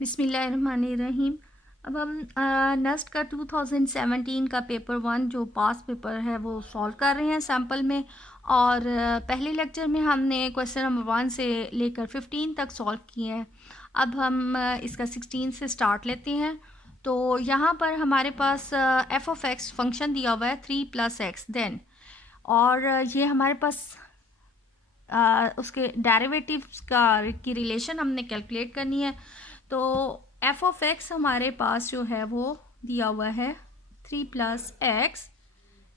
बिस्मिल्लाहिर्रहमानिर्रहीम। अब हम नेक्स्ट का 2017 का पेपर 1 जो पास पेपर है वो सॉल्व कर रहे हैं सैम्पल में। और पहले लेक्चर में हमने क्वेश्चन नंबर 1 से लेकर 15 तक सॉल्व किए हैं। अब हम इसका 16 से स्टार्ट लेते हैं। तो यहाँ पर हमारे पास एफ ऑफ एक्स फंक्शन दिया हुआ है 3 + x देन, और ये हमारे पास उसके डेरिवेटिव्स की रिलेशन हमने कैलकुलेट करनी है। तो एफ ऑफ एक्स हमारे पास जो है वो दिया हुआ है 3 + x,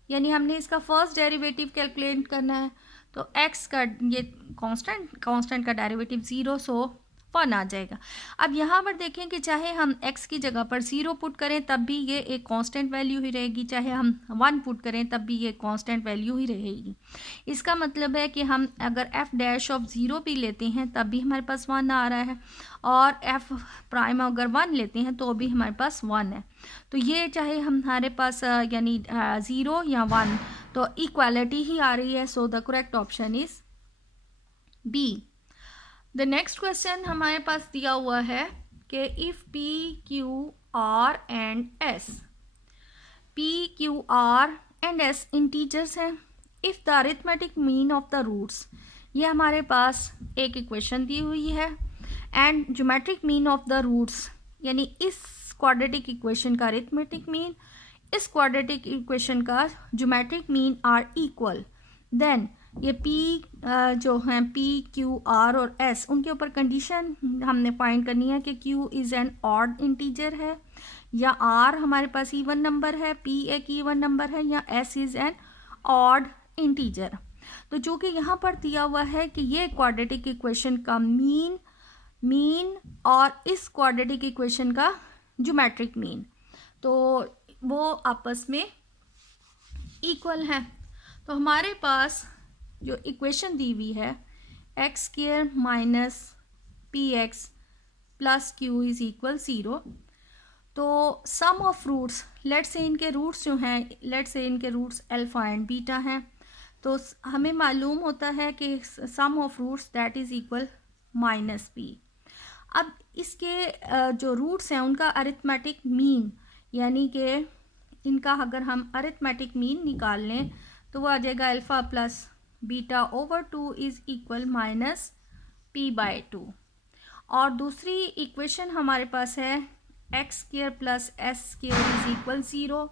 यानी हमने इसका फर्स्ट डेरिवेटिव कैलकुलेट करना है। तो x का ये कांस्टेंट का डेरिवेटिव 0, सो 1 आ जाएगा। अब यहाँ पर देखें कि चाहे हम x की जगह पर 0 पुट करें तब भी ये एक कांस्टेंट वैल्यू ही रहेगी, चाहे हम 1 पुट करें तब भी ये कांस्टेंट वैल्यू ही रहेगी। इसका मतलब है कि हम अगर f' भी लेते हैं तब भी हमारे पास 1 आ रहा है, और f' अगर 1 लेते हैं तो भी हमारे पास 1 है। तो ये चाहे हमारे पास यानी 0 या 1, तो इक्वालिटी ही आ रही है। So the correct option is B. The next question हमारे पास दिया हुआ है कि if P, Q, R and S, P, Q, R and S integers हैं, if the arithmetic mean of the roots, ये हमारे पास एक इक्वेशन दी हुई है, and geometric mean of the roots, यानी इस क्वाड्रेटिक इक्वेशन का अरिथमेटिक मीन, इस क्वाड्रेटिक इक्वेशन का geometric mean are equal, then ये P जो हैं P, Q, R और S, उनके ऊपर कंडीशन हमने फाइंड करनी है कि Q is an odd integer है, या R हमारे पास इवन नंबर है, P एक इवन नंबर है, या S is an odd integer. तो जो कि यहाँ पर दिया हुआ है कि ये क्वाड्रेटिक इक्वेशन का मीन और इस क्वाड्रेटिक इक्वेशन का ज्योमेट्रिक मीन, तो वो आपस में इक्वल है। तो हमारे पास जो इक्वेशन दी हुई है x² - px + q is equal 0। तो सम ऑफ रूट्स, लेट्स से इनके रूट्स जो हैं, लेट्स से इनके रूट्स अल्फ़ा एंड बीटा हैं, तो हमें मालूम होता है कि sum of roots that is equal -p। अब इसके जो रूट्स हैं उनका अरिथमेटिक मीन, यानी कि इनका अगर हम अरिथमेटिक मीन निकाल लें तो वो आ जाएगा अल्फ़ा + β/2 इज़ इक्वल -p/2। और दूसरी इक्वेशन हमारे पास है x² + s² इज़ इक्वल 0,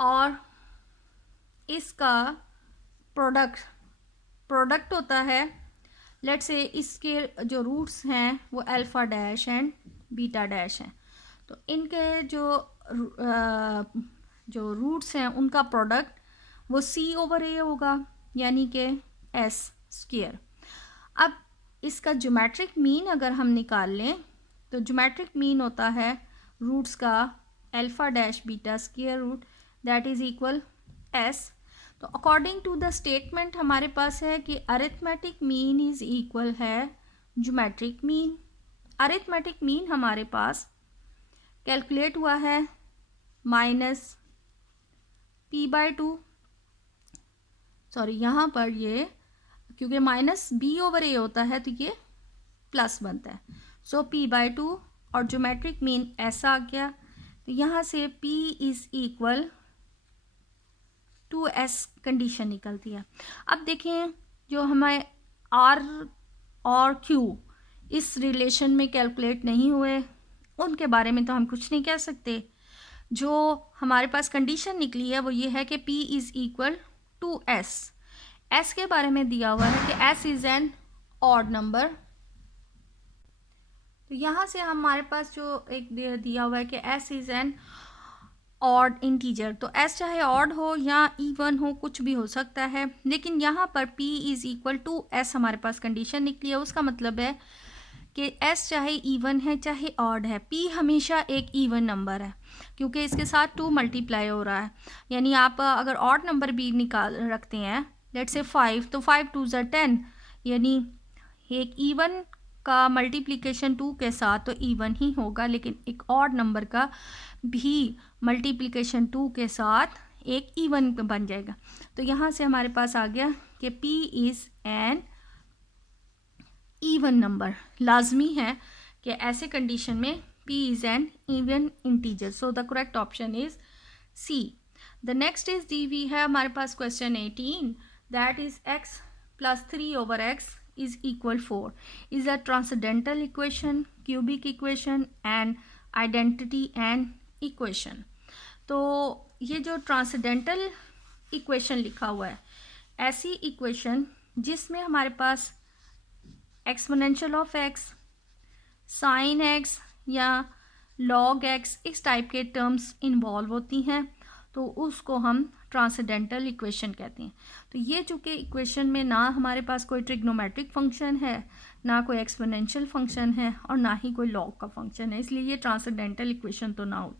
और इसका प्रोडक्ट होता है, लेट से इसके जो रूट्स हैं वो alpha dash and beta dash हैं, तो इनके जो रूट्स हैं उनका प्रोडक्ट वो c/a होगा, यानी कि s²। अब इसका ज्योमेट्रिक मीन अगर हम निकाल लें तो ज्योमेट्रिक मीन होता है रूट्स का alpha dash beta square root that is equal s। तो अकॉर्डिंग टू द स्टेटमेंट हमारे पास है कि अरिथमेटिक मीन इज़ इक्वल है ज्योमेट्रिक मीन। अरिथमेटिक मीन हमारे पास कैलकुलेट हुआ है -p/2, सॉरी यहाँ पर ये क्योंकि -b/a होता है तो ये प्लस बनता है, सो p/2 और ज्योमेट्रिक मीन ऐसा आ गया। तो यहाँ से p is equal 2s condition निकलती है। अब देखें जो हमें r और q इस रिलेशन में कैलकुलेट नहीं हुए उनके बारे में तो हम कुछ नहीं कह सकते। जो हमारे पास कंडीशन निकली है वो ये है कि p is equal 2s। s के बारे में दिया हुआ है कि s is an odd number. तो यहाँ से हमारे पास जो एक दिया हुआ है कि s is an odd integer, तो s चाहे ऑड हो या इवन हो कुछ भी हो सकता है, लेकिन यहाँ पर p इज़ इक्वल 2s हमारे पास कंडीशन निकली है। उसका मतलब है कि s चाहे इवन है चाहे ऑड है, p हमेशा एक इवन नंबर है क्योंकि इसके साथ 2 मल्टीप्लाई हो रहा है। यानी आप अगर ऑड नंबर भी निकाल रखते हैं, लेट्स से 5, तो 5 2 ज़ा 10, यानी एक इवन का मल्टीप्लिकेशन 2 के साथ तो इवन ही होगा, लेकिन एक ऑड नंबर का भी मल्टीप्लिकेशन 2 के साथ एक इवन बन जाएगा। तो यहाँ से हमारे पास आ गया कि p is an even number. लाजमी है कि ऐसे कंडीशन में p is an even integer. So the correct option is C. The next is D. We have हमारे पास question 18 that is x plus 3 over x is equal 4 is a transcendental equation, cubic equation and identity and equation. तो ये जो transcendental equation लिखा हुआ है, ऐसी equation जिसमें हमारे पास exponential of x, sine x या लॉग एक्स इस टाइप के टर्म्स इन्वॉल्व होती हैं, तो उसको हम ट्रांसेंडेंटल इक्वेशन कहते हैं. तो ये चूँकि इक्वेशन में ना हमारे पास कोई ट्रिग्नोमेट्रिक फंक्शन है, ना कोई एक्सपोनेंशियल फंक्शन है और ना ही कोई लॉग का फंक्शन है, इसलिए ये ट्रांसेंडेंटल इक्वेशन तो ना हो.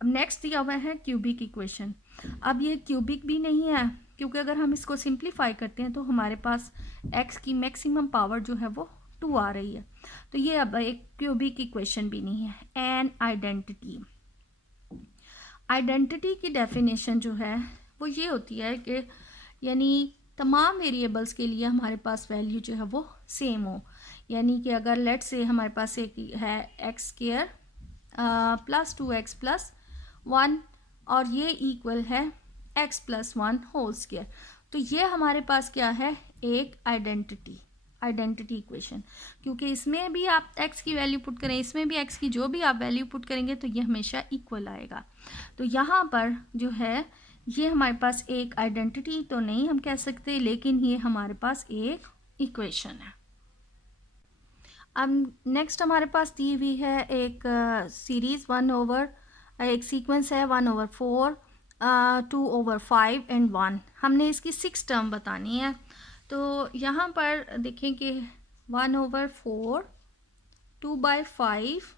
अब नेक्स्ट दिया हुआ है क्यूबिक इक्वेशन. अब ये क्यूबिक भी नहीं है क्योंकि अगर हम इसको सिंप्लीफाई करते हैं तो हमारे पास x की मैक्सिमम पावर जो है वो 2 आ रही है. तो ये अब एक क्यूबिक इक्वेशन भी नहीं है. एन आइडेंटिटी की डेफिनेशन जो है वो ये होती है कि यानी तमाम वेरिएबल्स के लिए हमारे पास वैल्यू जो है वो सेम हो. यानी कि अगर लेट से हमारे पास एक है x square plus 2x plus 1 और ये इक्वल है x प्लस 1 होल स्क्वायर, तो ये हमारे पास क्या है, एक आइडेंटिटी इक्वेशन. क्योंकि इसमें भी आप x की वैल्यू पुट करें, इसमें भी x की जो भी आप वैल्यू पुट करेंगे तो ये हमेशा इक्वल आएगा. तो यहाँ पर जो है ये हमारे पास एक आइडेंटिटी तो नहीं हम कह सकते, लेकिन ये हमारे पास एक इक्वेशन है. अब नेक्स्ट हमारे पास दी हुई है एक सीरीज़ 1 ओवर, एक सीक्वेंस है 1/4, 2/5 एंड 1. हमने इसकी 6 टर्म बतानी है. तो यहाँ पर देखें कि 1/4, 2/5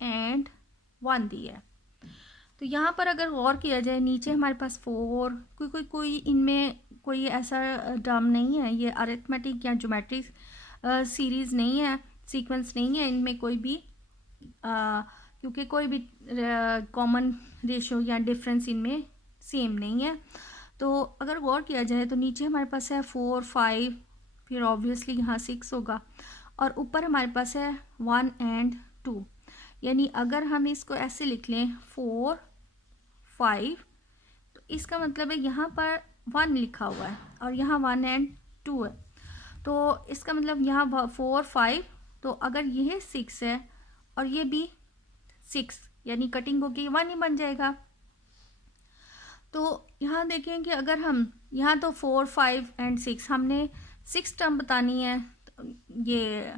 एंड 1 दी है. तो यहाँ पर अगर गौर किया जाए नीचे हमारे पास 4, कोई इनमें कोई ऐसा टर्म नहीं है, ये अरिथमेटिक या ज्योमेट्रिक सीरीज़ नहीं है, सीक्वेंस नहीं है इनमें कोई भी, क्योंकि कोई भी कॉमन रेशो या डिफरेंस इनमें सेम नहीं है. तो अगर गौर किया जाए तो नीचे हमारे पास है 4, 5, फिर ऑब्वियसली यहाँ 6 होगा और ऊपर हमारे पास है 1 एंड 2. यानी अगर हम इसको ऐसे लिख लें 4, 5, तो इसका मतलब है यहाँ पर 1 लिखा हुआ है और यहाँ 1 एंड 2 है. तो इसका मतलब यहाँ 4, 5, तो अगर यह 6 है और ये भी 6, यानी कटिंग होगी 1 ही बन जाएगा. तो यहाँ देखें कि अगर हम यहाँ तो 4, 5 एंड 6 हमने 6 टर्म बतानी है, तो ये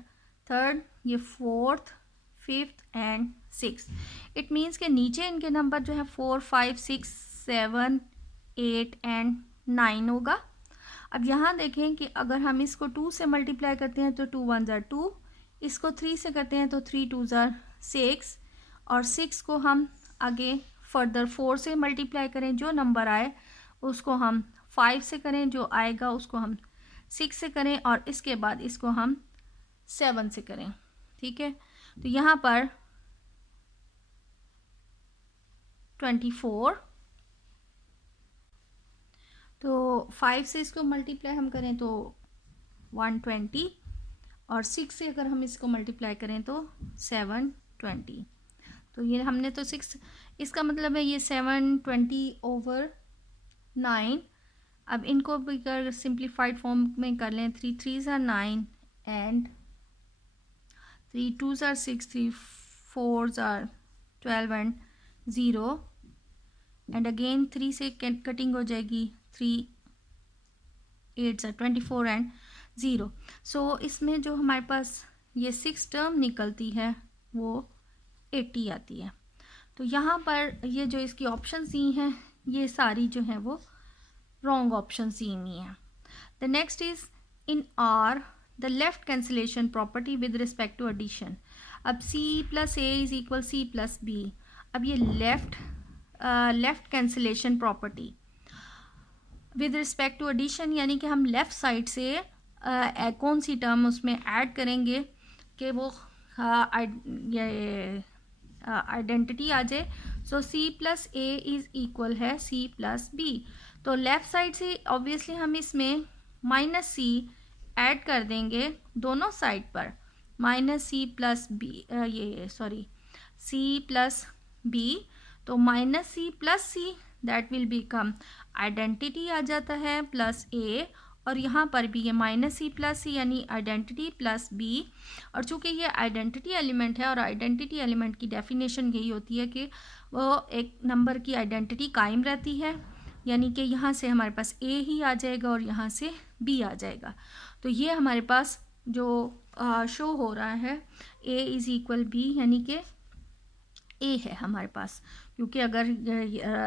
3rd, ये 4th, 5th and 6th. It means कि नीचे इनके नंबर जो है 4, 5, 6, 7, 8 एंड 9 होगा. अब यहाँ देखें कि अगर हम इसको 2 से मल्टीप्लाई करते हैं तो 2 1 ज़ा 2, इसको 3 से करते हैं तो 3 2 ज़ा 6 और 6 को हम आगे फर्दर 4 से मल्टीप्लाई करें, जो नंबर आए उसको हम 5 से करें, जो आएगा उसको हम 6 से करें और इसके बाद इसको हम 7 से करें. ठीक है, तो यहाँ पर 24, तो 5 से इसको मल्टीप्लाई हम करें तो 120 और 6 से अगर हम इसको मल्टीप्लाई करें तो 720. तो ये हमने तो 6, इसका मतलब है ये 720/9. अब इनको भी कर सिंप्लीफाइड फॉर्म में कर लें, 3 3 ज़ा 9 एंड 3 2 ज़ा 6, 3 4 ज़ा 12 एंड 0 एंड अगेन 3 से कटिंग हो जाएगी, 3 8 ज़ा 24 एंड 0. सो इसमें जो हमारे पास ये 6 टर्म निकलती है वो 80 आती है. तो यहाँ पर ये जो इसकी ऑप्शन दी हैं ये सारी जो है वो रॉन्ग ऑप्शन दी हुई हैं. The next is in are the left cancellation property with respect to addition. अब c plus a is equal c plus b. अब ये left cancellation property with respect to addition, यानी कि हम लेफ़्ट साइड से कौन सी टर्म उसमें add करेंगे कि वो ये आइडेंटिटी आ जाए. So c plus a is equal है c प्लस b. तो लेफ़्ट साइड से ऑब्वियसली हम इसमें -c ऐड कर देंगे दोनों साइड पर, माइनस सी प्लस बी, ये सॉरी सी प्लस बी, तो minus c plus c that will become identity आ जाता है प्लस ए, और यहाँ पर भी ये माइनस सी प्लस सी यानी आइडेंटिटी प्लस बी। और चूंकि ये आइडेंटिटी एलिमेंट है और आइडेंटिटी एलिमेंट की डेफिनेशन यही होती है कि वो एक नंबर की आइडेंटिटी कायम रहती है, यानी कि यहाँ से हमारे पास ए ही आ जाएगा और यहाँ से बी आ जाएगा। तो ये हमारे पास जो शो हो रहा है ए इज़ इक्वल बी, यानी कि ए है हमारे पास, क्योंकि अगर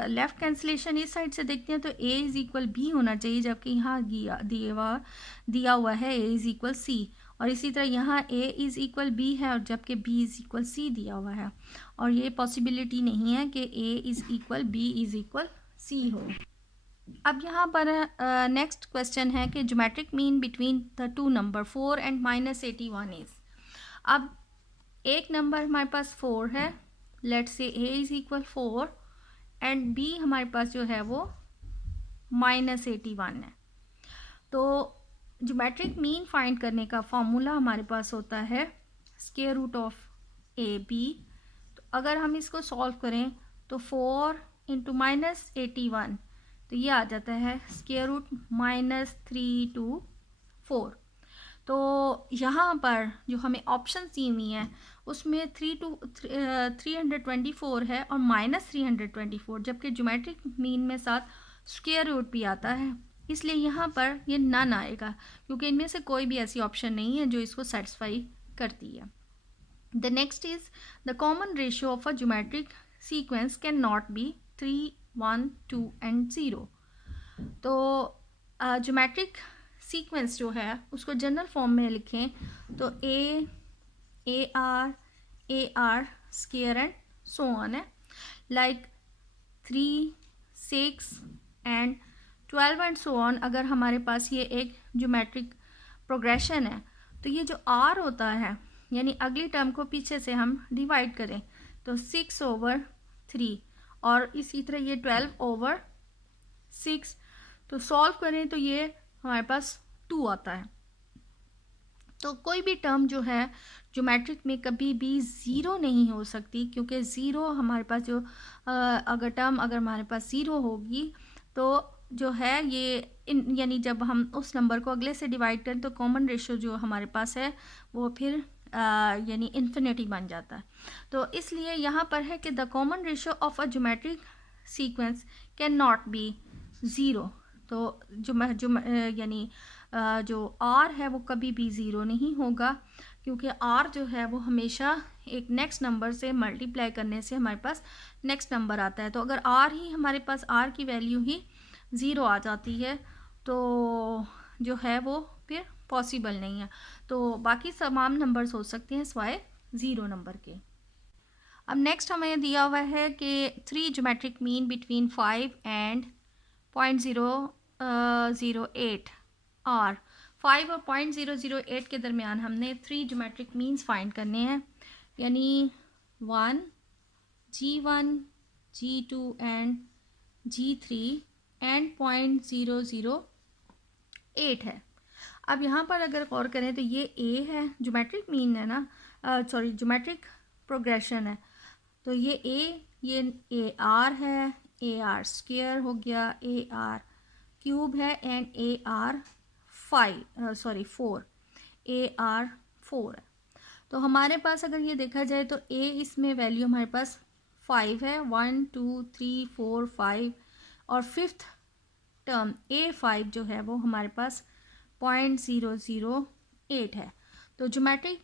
लेफ़्ट कैंसिलेशन इस साइड से देखते हैं तो ए इज़ इक्वल बी होना चाहिए, जबकि यहाँ दिया हुआ है ए इज़ इक्वल सी, और इसी तरह यहाँ ए इज़ इक्वल बी है और जबकि बी इज़ इक्वल सी दिया हुआ है, और ये पॉसिबिलिटी नहीं है कि A is equal B is equal C हो। अब यहाँ पर नेक्स्ट क्वेश्चन है कि geometric mean between the two number 4 and -81 is. अब एक नंबर हमारे पास 4 है, लेट से a is equal 4 and b हमारे पास जो है वो -81 है। तो ज्योमेट्रिक मीन फाइंड करने का फॉर्मूला हमारे पास होता है square root of A B. तो अगर हम इसको सॉल्व करें तो 4 इंटू -81, तो ये आ जाता है स्क्वायर रूट -324। तो यहाँ पर जो हमें ऑप्शन दी हुई हैं उसमें 324 है और -324, जबकि ज्योमेट्रिक मीन में साथ स्क्वायर रूट भी आता है, इसलिए यहाँ पर ये नन आएगा, क्योंकि इनमें से कोई भी ऐसी ऑप्शन नहीं है जो इसको सेटिस्फाई करती है। The next is the common ratio of a geometric sequence can not be 3, 1, 2 and 0। तो ज्योमेट्रिक सीक्वेंस जो है उसको जनरल फॉर्म में लिखें तो a r square and so on है, like 3, 6 and 12 and so on. अगर हमारे पास ये एक ज्योमेट्रिक प्रोग्रेशन है तो ये जो आर होता है, यानी अगली टर्म को पीछे से हम डिवाइड करें तो 6/3, और इसी तरह ये 12/6, तो सॉल्व करें तो ये हमारे पास 2 आता है। तो कोई भी टर्म जो है ज्योमेट्रिक में कभी भी ज़ीरो नहीं हो सकती, क्योंकि ज़ीरो हमारे पास जो अगर हमारे पास ज़ीरो होगी तो जो है ये यानी जब हम उस नंबर को अगले से डिवाइड करें तो कॉमन रेशियो जो हमारे पास है वो फिर यानी इन्फिनिटी बन जाता है। तो इसलिए यहाँ पर है कि the common ratio of a geometric sequence can not be zero. तो यानी जो आर है वो कभी भी ज़ीरो नहीं होगा, क्योंकि आर जो है वो हमेशा एक नेक्स्ट नंबर से मल्टीप्लाई करने से हमारे पास नेक्स्ट नंबर आता है। तो अगर आर ही हमारे पास आर की वैल्यू ही ज़ीरो आ जाती है तो जो है वो फिर पॉसिबल नहीं है। तो बाकी तमाम नंबर्स हो सकते हैं सिवाय ज़ीरो नंबर के। अब नेक्स्ट हमें दिया हुआ है कि 3 geometric mean between 5 and 0.008 are. 5 और 0.008 के दरमियान हमने 3 ज्योमेट्रिक मीन्स फाइंड करने हैं, यानी 1, G1, G2 and G3 and 0.008 है। अब यहाँ पर अगर गौर करें तो ये A है, ज्योमेट्रिक मीन है ना, सॉरी ज्योमेट्रिक प्रोग्रेशन है, तो ये ए आर है, ए आर स्क्वायर हो गया, ए आर क्यूब है and A R 4, A R 4 है। तो हमारे पास अगर ये देखा जाए तो ए इसमें वैल्यू हमारे पास 5 है, 1, 2, 3, 4, 5, और फिफ्थ टर्म A5 जो है वो हमारे पास 0.008 है। तो ज्योमेट्रिक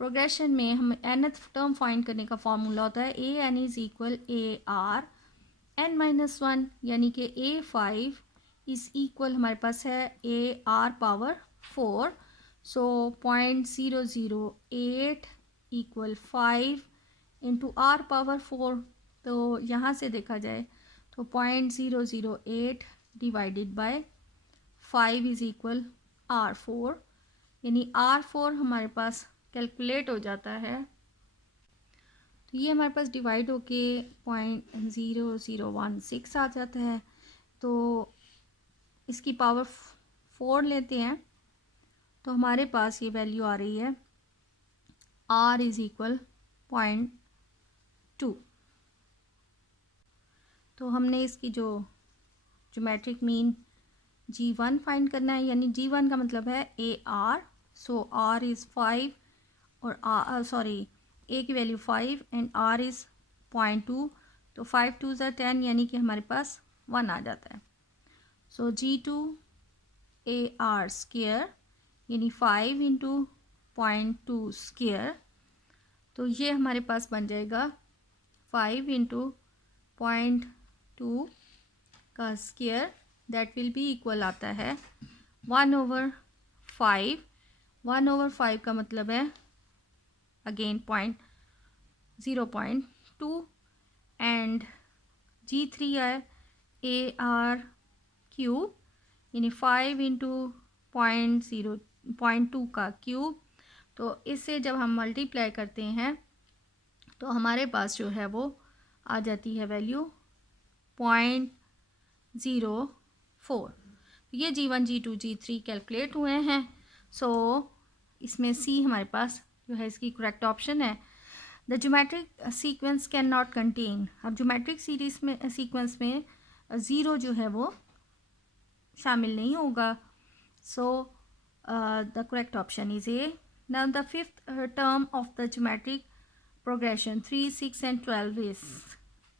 प्रोग्रेशन में हम nth टर्म फाइंड करने का फॉर्मूला होता है an is equal A R n-1, यानी कि A5 इज इक्वल हमारे पास है A R power 4, so 0.008 equal 5 into R power 4। तो यहाँ से देखा जाए तो 0.008 divided by 5 is equal R4, यानी R4 हमारे पास कैलकुलेट हो जाता है, तो ये हमारे पास डिवाइड होके 0.0016 आ जाता है। तो इसकी पावर 4 लेते हैं तो हमारे पास ये वैल्यू आ रही है r इज इक्वल 0.2। तो हमने इसकी जो ज्योमेट्रिक मीन G1 फाइंड करना है, यानी G1 का मतलब है AR। सो R इज़ 5 और A की वैल्यू 5 एंड R इज़ 0.2। तो 5 2 ज़ा 10 यानी कि हमारे पास 1 आ जाता है। सो G2 AR स्क्वायर यानी 5 इंटू 0.2 स्क्वायर, तो ये हमारे पास बन जाएगा 5 इंटू 0.2 का square, that will be equal आता है 1/5। 1/5 का मतलब है अगेन 0.2 एंड G3 है AR क्यूब यानी 5 इंटू 0.2 का क्यूब। तो इससे जब हम मल्टीप्लाई करते हैं तो हमारे पास जो है वो आ जाती है वैल्यू 0.04। ये G1 G2 G3 कैलकुलेट हुए हैं। सो इसमें C हमारे पास जो है इसकी करेक्ट ऑप्शन है। The geometric sequence can not contain, अब ज्योमेट्रिक सीरीज में सीक्वेंस में ज़ीरो जो है वो शामिल नहीं होगा। सो the correct option is a. Now the fifth term of the geometric progression 3 6 and 12 is,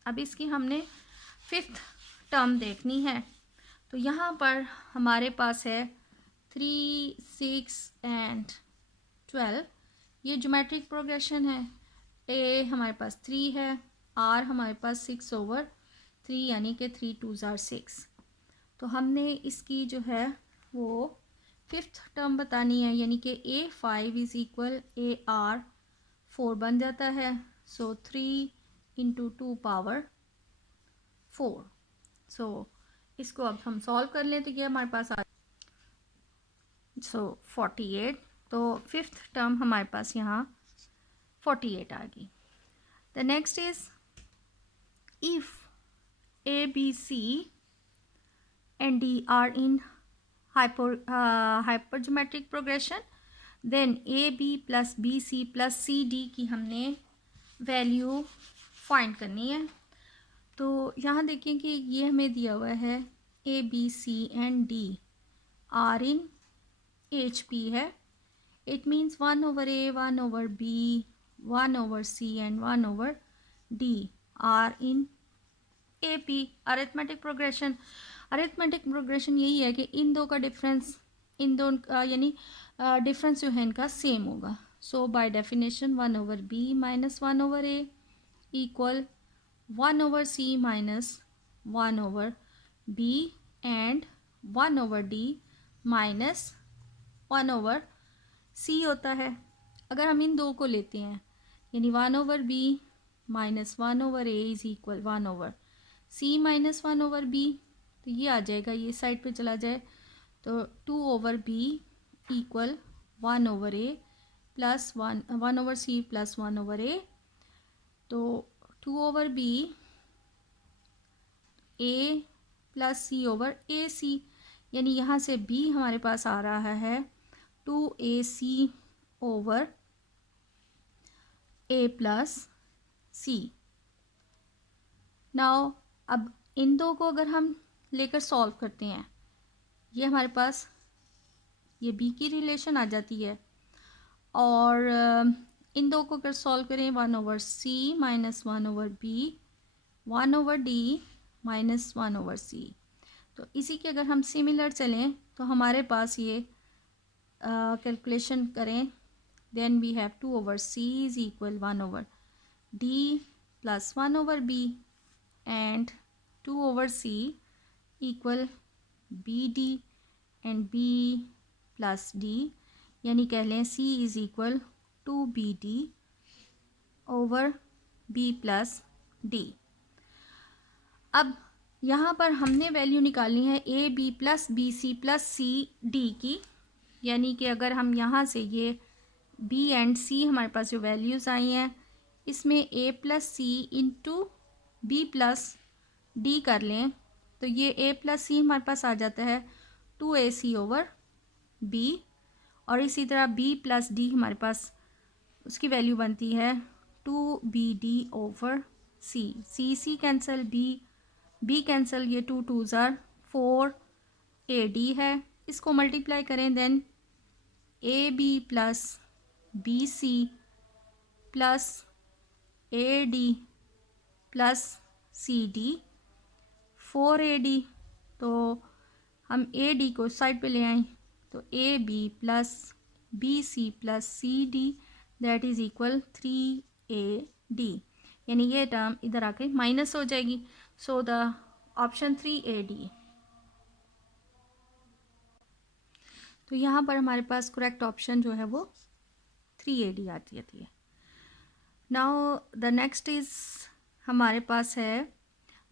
अब इसकी हमने फिफ्थ टर्म देखनी है। तो यहाँ पर हमारे पास है 3 6 एंड 12, ये ज्योमेट्रिक प्रोग्रेशन है। ए हमारे पास 3 है, आर हमारे पास 6/3 यानी कि 3 2 ज़ार 6। तो हमने इसकी जो है वो फिफ्थ टर्म बतानी है, यानी कि A5 इज़ इक्वल AR4 बन जाता है। सो 3 इंटू 2 पावर 4। सो इसको अब हम सॉल्व कर लें तो ये हमारे पास आ 48। तो फिफ्थ टर्म हमारे पास यहाँ 48 आ गई। The next is if ABC and D are in hypergeometric progression, then AB plus BC plus CD की हमने वैल्यू फाइंड करनी है। तो यहाँ देखिए कि ये हमें दिया हुआ है ABC and D are in HP है। It means 1/A, 1/B, 1/C and 1/D are in AP। Arithmetic progression यही है कि इन दो का डिफरेंस, इन दो यानी डिफरेंस जो है इनका सेम होगा। So by definition 1/B minus 1/A equal 1/C minus 1/B and 1/D minus 1/C होता है। अगर हम इन दो को लेते हैं यानी 1/B minus 1/A is equal 1/C minus 1/B, तो ये आ जाएगा, ये साइड पे चला जाए तो 2/B equal 1/A plus 1/C plus 1/A। तो 2/B A प्लस C/AC, यानी यहाँ से B हमारे पास आ रहा है 2AC/A प्लस C। नाउ अब इन दो को अगर हम लेकर सॉल्व करते हैं, ये हमारे पास ये B की रिलेशन आ जाती है, और इन दो को अगर सॉल्व करें 1/C minus 1/B 1/D minus 1/C। तो इसी के अगर हम सिमिलर चलें तो हमारे पास ये कैलकुलेशन करें, then we have 2/C is equal 1/D plus 1/B and 2/C equal BD and B plus D, यानी कह लें C is equal 2BD over B plus D। अब यहाँ पर हमने वैल्यू निकालनी है AB plus BC plus CD की, यानी कि अगर हम यहाँ से ये B एंड C हमारे पास जो वैल्यूज़ आई हैं इसमें A plus C into B plus D कर लें तो ये A प्लस C हमारे पास आ जाता है 2AC/B, और इसी तरह B प्लस D हमारे पास उसकी वैल्यू बनती है 2BD/C। C cancel, B cancel, ये 2 2s are 4AD है। इसको मल्टीप्लाई करें then AB plus BC plus AD plus CD 4AD। तो हम AD को साइड पे ले आए तो AB plus BC plus CD that is equal 3AD, यानी ये टर्म इधर आके माइनस हो जाएगी। So the option 3AD। तो यहाँ पर हमारे पास करेक्ट ऑप्शन जो है वो 3AD आती है। नाउ द नेक्स्ट इज हमारे पास है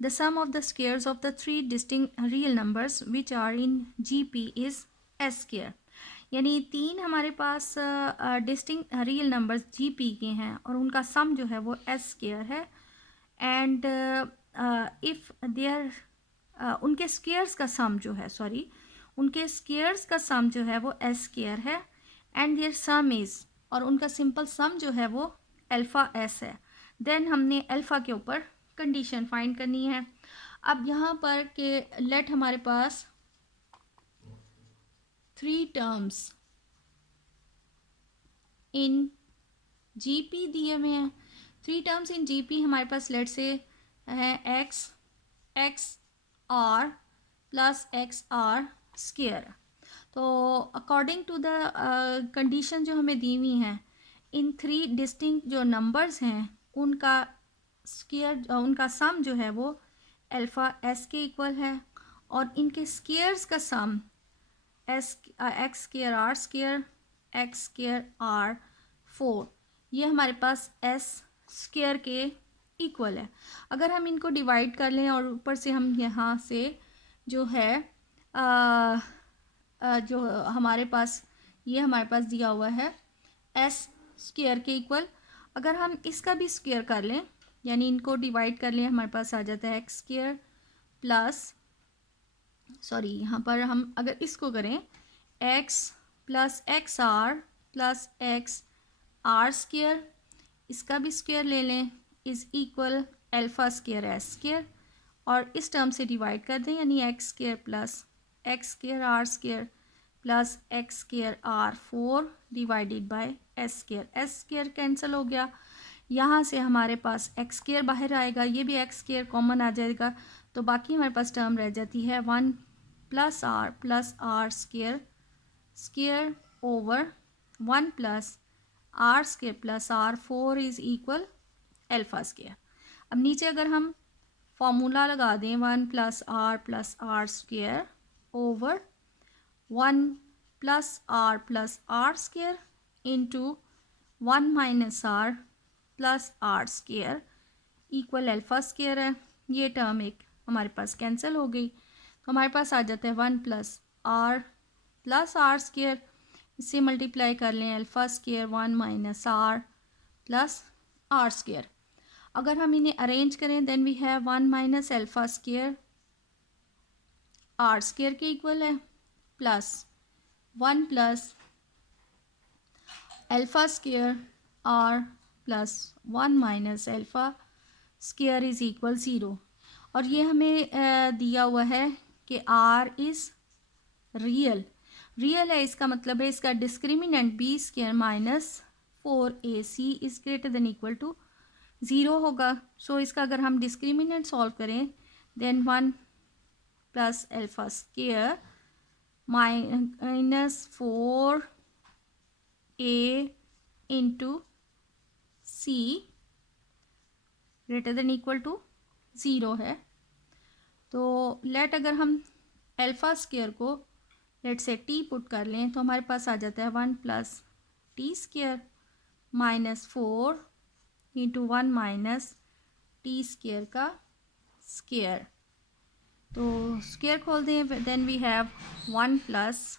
the sum of the squares of the 3 distinct real numbers which are in GP is S square. यानी 3 हमारे पास डिस्टिंक्ट रियल नंबर्स GP के हैं और उनका सम जो है वो S स्क्वायर है। एंड इफ़ देयर उनके स्क्वायर्स का सम जो है उनके स्क्वायर्स का सम जो है वो S स्क्वायर है। एंड देयर सम इज़, और उनका सिंपल सम जो है वो अल्फ़ा S है। देन हमने अल्फ़ा के ऊपर कंडीशन फाइंड करनी है। अब यहाँ पर के लेट हमारे पास 3 टर्म्स इन GP दिए हुए हैं। 3 टर्म्स इन GP हमारे पास लेट से है x r plus X R square. तो अकॉर्डिंग टू द कंडीशन जो हमें दी हुई हैं, इन 3 डिस्टिंक्ट जो नंबर्स हैं उनका स्क्वायर, उनका सम जो है वो अल्फ़ा S के इक्वल है और इनके स्क्वायर्स का sum x square are square x square are 4, ये हमारे पास S स्क्वायर के इक्वल है। अगर हम इनको डिवाइड कर लें और ऊपर से हम यहाँ से जो है जो हमारे पास दिया हुआ है S स्क्वायर के इक्वल, अगर हम इसका भी स्क्वायर कर लें यानी इनको डिवाइड कर लें, हमारे पास आ जाता है एक्स स्क्वायर प्लस यहाँ पर हम अगर इसको करें x plus X R plus X R square, इसका भी स्क्वायर ले लें is equal alpha square S square और इस टर्म से डिवाइड कर दें यानी X square plus X square are square plus X square are 4 divided by S square cancel हो गया। यहाँ से हमारे पास एक्स स्क्वायर बाहर आएगा, ये भी एक्स स्क्वायर कॉमन आ जाएगा, तो बाकी हमारे पास टर्म रह जाती है 1 plus R square over 1 plus R square plus R 4 is equal alpha square. अब नीचे अगर हम फॉर्मूला लगा दें 1 plus R square over 1 plus R square into 1 minus R plus R square equal alpha square है। ये टर्म एक हमारे पास कैंसिल हो गई, तो हमारे पास आ जाता है 1 प्लस आर स्क्वायर, इससे मल्टीप्लाई कर लें alpha square 1 minus R plus R square. अगर हम इन्हें अरेंज करें then we have 1 minus alpha square are square के इक्वल है plus 1 plus alpha square R plus 1 minus alpha square is equal 0। और ये हमें दिया हुआ है कि R इज़ रियल है, इसका मतलब है इसका discriminant B square minus 4AC is greater than equal to 0 होगा। सो इसका अगर हम डिस्क्रिमिनेंट सॉल्व करें then 1 plus alpha square minus 4A into C greater than equal to 0 है। तो लेट अगर हम अल्फ़ा स्क्वायर को लेट से t पुट कर लें तो हमारे पास आ जाता है 1 plus T square minus 4 into 1 minus T square का स्क्वायर। तो स्क्वायर खोल दें then we have 1 plus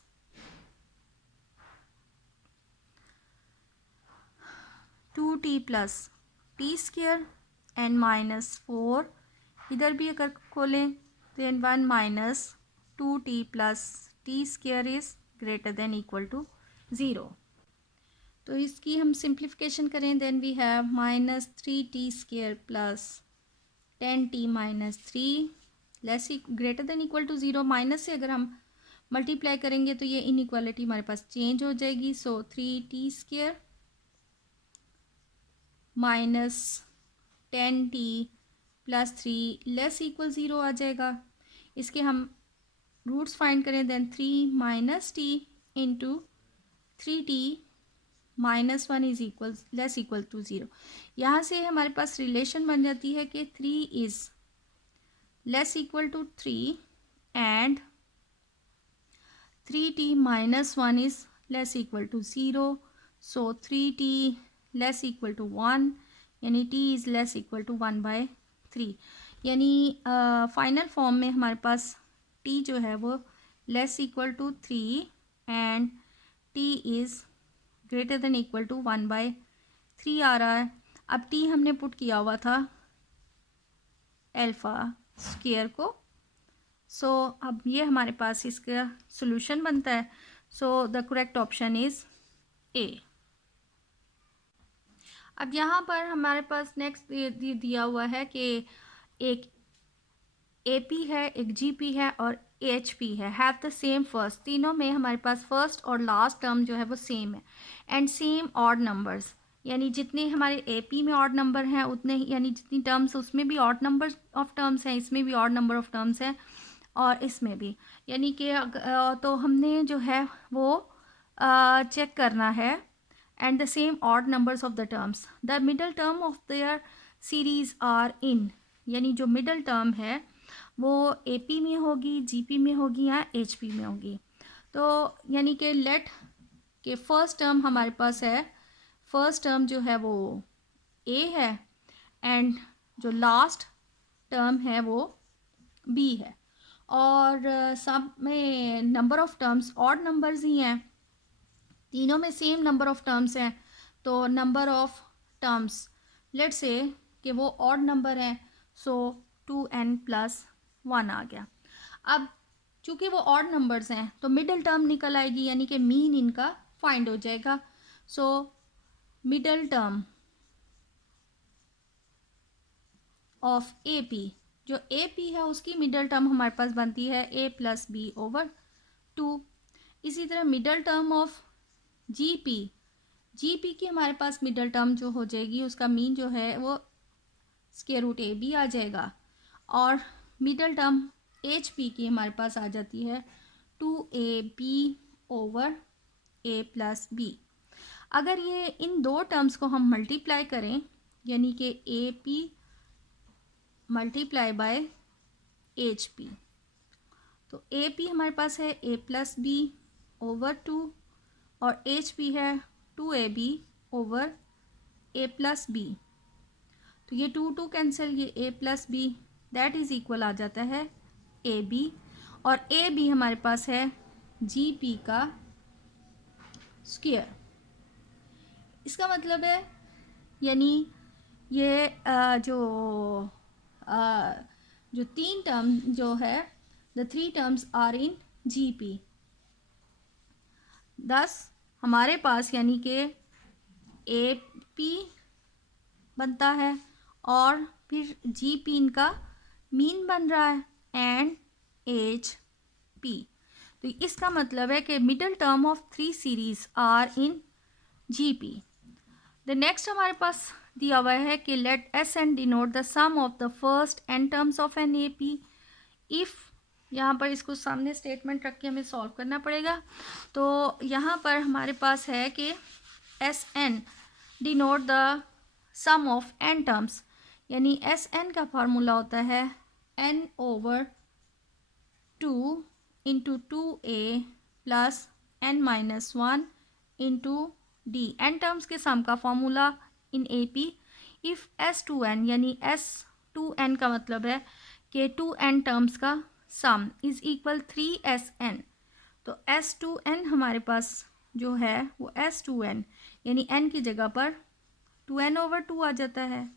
2t plus T square and minus 4, इधर भी अगर खोलें then 1 minus 2t plus T square is greater than equal to 0। तो इसकी हम सिंप्लीफिकेशन करें, then we have minus 3t² plus 10t-3 less greater than equal to 0। Minus से अगर हम मल्टीप्लाई करेंगे तो ये इनइक्वालिटी हमारे पास चेंज हो जाएगी। So 3t² minus 10t+3 less equal 0 आ जाएगा। इसके हम रूट्स फाइंड करें, then 3 minus T into 3t-1 is equal less equal to 0। यहाँ से हमारे पास रिलेशन बन जाती है कि 3 is less equal to 3 and 3t-1 is less equal to 0। So 3t less equal to 1 यानी t is less equal to 1/3। यानी final form में हमारे पास t जो है वो less equal to 3 and t is greater than equal to 1/3 आ रहा है। अब t हमने पुट किया हुआ था अल्फ़ा स्क्वायर को। सो अब ये हमारे पास इसका सॉल्यूशन बनता है। So the correct option is a. अब यहाँ पर हमारे पास नेक्स्ट दिया हुआ है कि एक AP है, एक GP है और HP है, हैव द सेम फर्स्ट। तीनों में हमारे पास फर्स्ट और लास्ट टर्म जो है वो सेम है एंड सेम ऑड नंबर्स। यानी जितने हमारे AP में ऑड नंबर हैं उतने ही, यानी जितनी टर्म्स उसमें भी ऑड नंबर ऑफ टर्म्स हैं, इसमें भी ऑड नंबर ऑफ टर्म्स हैं और इसमें भी। यानी कि तो हमने जो है वो चेक करना है and the same odd numbers of the terms. The middle term of their series are in, यानी जो मिडल टर्म है वो AP में होगी, GP में होगी या HP में होगी। तो यानी कि लेट के फर्स्ट टर्म हमारे पास है, फर्स्ट टर्म जो है वो A है एंड जो लास्ट टर्म है वो B है और सब में number of terms odd numbers ही हैं, तीनों में सेम नंबर ऑफ टर्म्स हैं। तो number of terms let's say कि वो ऑड नंबर हैं, सो 2n+1 आ गया। अब चूंकि वो ऑड नंबर्स हैं तो मिडल टर्म निकल आएगी, यानी कि मीन इनका फाइंड हो जाएगा। So middle term of AP, जो AP है उसकी मिडल टर्म हमारे पास बनती है a+b/2। इसी तरह मिडल टर्म ऑफ GP की हमारे पास मिडल टर्म जो हो जाएगी उसका मीन जो है वो √AB आ जाएगा और मिडल टर्म HP की हमारे पास आ जाती है 2AB/a+b। अगर ये इन दो टर्म्स को हम मल्टीप्लाई करें, यानी कि AP मल्टीप्लाई बाय HP, तो AP हमारे पास है a+b/2 और HP है 2AB/a+b। तो ये 2 कैंसिल, ये a+b दैट इज़ इक्वल आ जाता है AB और AB हमारे पास है GP का स्क्वायर। इसका मतलब है यानी ये जो तीन टर्म जो है the 3 terms are in GP। दस हमारे पास यानी कि AP बनता है और फिर GP इनका मीन बन रहा है एंड HP। तो इसका मतलब है कि middle term of 3 series are in GP। The next हमारे पास दिया हुआ है कि let SN denote the sum of the first n terms of an AP if, यहाँ पर इसको सामने स्टेटमेंट रख के हमें सॉल्व करना पड़ेगा। तो यहाँ पर हमारे पास है कि SN denote the sum of n terms, यानी SN का फार्मूला होता है n/2 into 2a plus n-1 into d। n terms के सम का formula in AP if S2n, यानी S2n का मतलब है कि 2n टर्म्स का सम इज़ इक्वल 3SN। तो S2n हमारे पास जो है वो S2n यानी n की जगह पर 2n/2 आ जाता है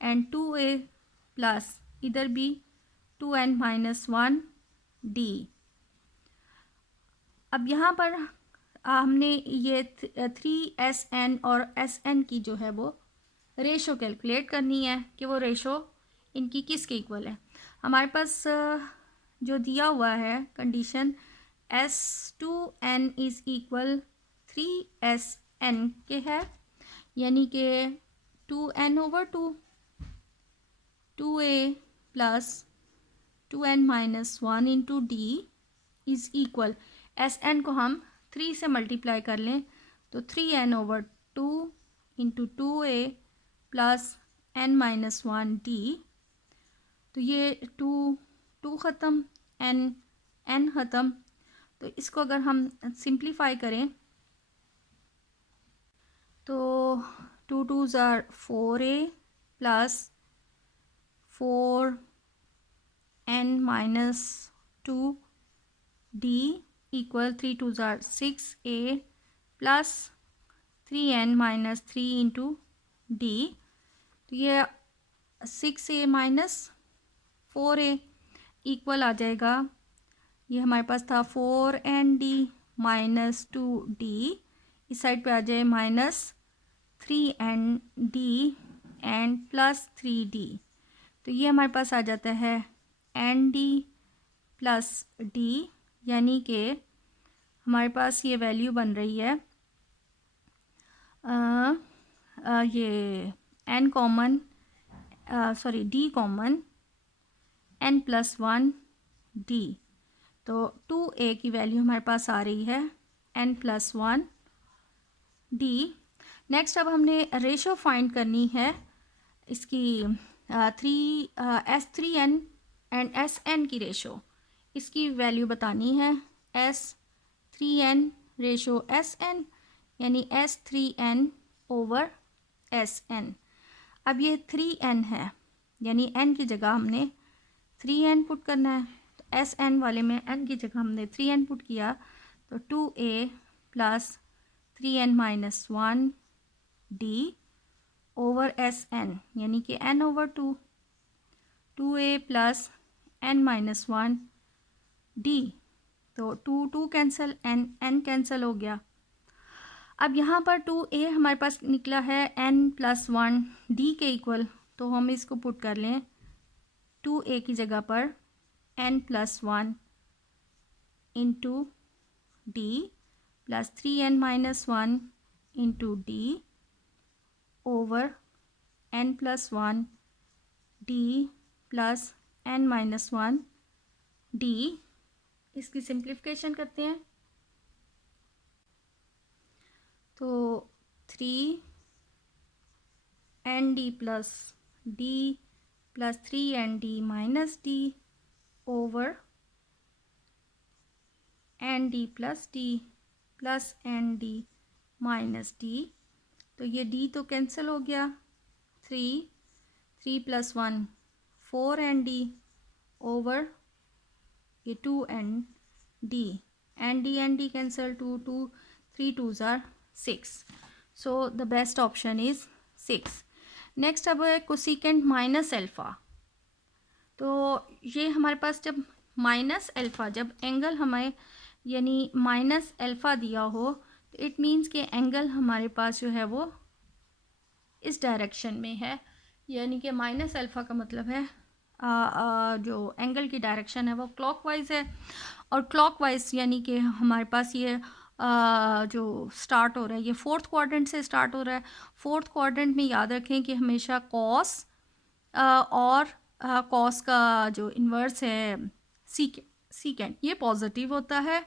एंड 2a प्लस इधर भी 2n-1 d। अब यहाँ पर हमने ये 3SN और SN की जो है वो रेशो कैलकुलेट करनी है कि वो रेशो इनकी किसके इक्वल है। हमारे पास जो दिया हुआ है condition S2N is equal 3SN के है, यानी कि 2N/2 2A plus 2N-1 into D is equal, SN को हम 3 से मल्टीप्लाई कर लें तो 3N/2 into 2A plus N-1 D. तो ये 2 ख़त्म, N ख़त्म। तो इसको अगर हम सिंप्लीफाई करें तो 2 2s are 4A plus 4N-2 D equal 3 2s are 6A plus 3N-3 into D. तो ये 6A माइनस 4A इक्वल आ जाएगा, ये हमारे पास था 4ND माइनस 2D, इस साइड पे आ जाए minus 3ND and plus 3D। तो ये हमारे पास आ जाता है ND प्लस D, यानी कि हमारे पास ये वैल्यू बन रही है ये N common D common N+1 D। तो 2A की वैल्यू हमारे पास आ रही है N+1 D। नेक्स्ट अब हमने रेशो फाइंड करनी है इसकी S3N एंड SN की रेशो, इसकी वैल्यू बतानी है S3N रेशो SN, यानी S3N/SN। अब ये 3N है, यानी N की जगह हमने 3N पुट करना है, तो SN वाले में N की जगह हमने 3N पुट किया तो 2A plus 3N-1 D over SN, यानी कि N/2 2A plus N-1 D। तो 2 कैंसिल, N कैंसिल हो गया। अब यहाँ पर 2A हमारे पास निकला है N+1 D के इक्वल, तो हम इसको पुट कर लें 2A की जगह पर N+1 into D plus 3N-1 into D over N+1 D plus N-1 D। इसकी सिंप्लीफिकेशन करते हैं तो 3ND plus D plus 3ND minus D over ND plus D plus ND minus D। तो ये D तो कैंसिल हो गया, 3 plus 1 4ND over ये 2ND, ND cancel 2 3 2s are 6, so the best option is 6। Next अब है cosecant minus alpha. तो ये हमारे पास जब माइनस अल्फ़ा, जब एंगल हमें यानी माइनस अल्फ़ा दिया हो तो इट मीन्स कि एंगल हमारे पास जो है वो इस डायरेक्शन में है, यानी कि माइनस अल्फ़ा का मतलब है जो एंगल की डायरेक्शन है वो क्लॉकवाइज है। और क्लॉकवाइज यानी कि हमारे पास ये जो स्टार्ट हो रहा है ये फोर्थ क्वाड्रेंट से स्टार्ट हो रहा है। फोर्थ क्वाड्रेंट में याद रखें कि हमेशा कॉस और कॉस का जो इन्वर्स है सीकेंट ये पॉजिटिव होता है,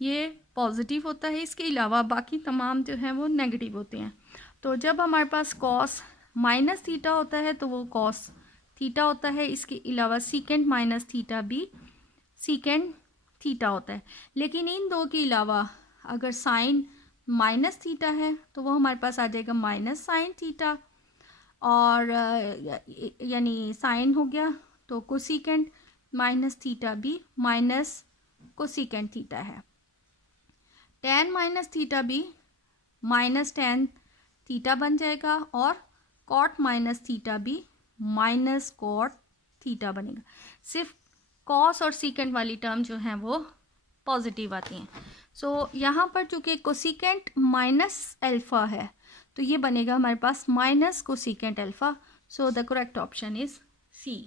ये पॉजिटिव होता है, इसके अलावा बाकी तमाम जो हैं वो नेगेटिव होते हैं। तो जब हमारे पास कॉस माइनस थीटा होता है तो वो कॉस थीटा होता है, इसके अलावा सीकेंट माइनस थीटा भी सीकेंट थीटा होता है। लेकिन इन दो के अलावा अगर साइन माइनस थीटा है तो वो हमारे पास आ जाएगा माइनस साइन थीटा, और यानी साइन हो गया तो कोसिकेंट माइनस थीटा भी माइनस कोसिकेंट थीटा है। टेन माइनस थीटा भी माइनस टेन थीटा बन जाएगा, और कॉट माइनस थीटा भी माइनस कॉट थीटा बनेगा। सिर्फ कॉस और सीकेंट वाली टर्म जो है वो पॉजिटिव आती हैं। सो यहाँ पर चूँकि कोसिकेंट माइनस अल्फ़ा है तो ये बनेगा हमारे पास minus cosecant alpha. So the correct option is C.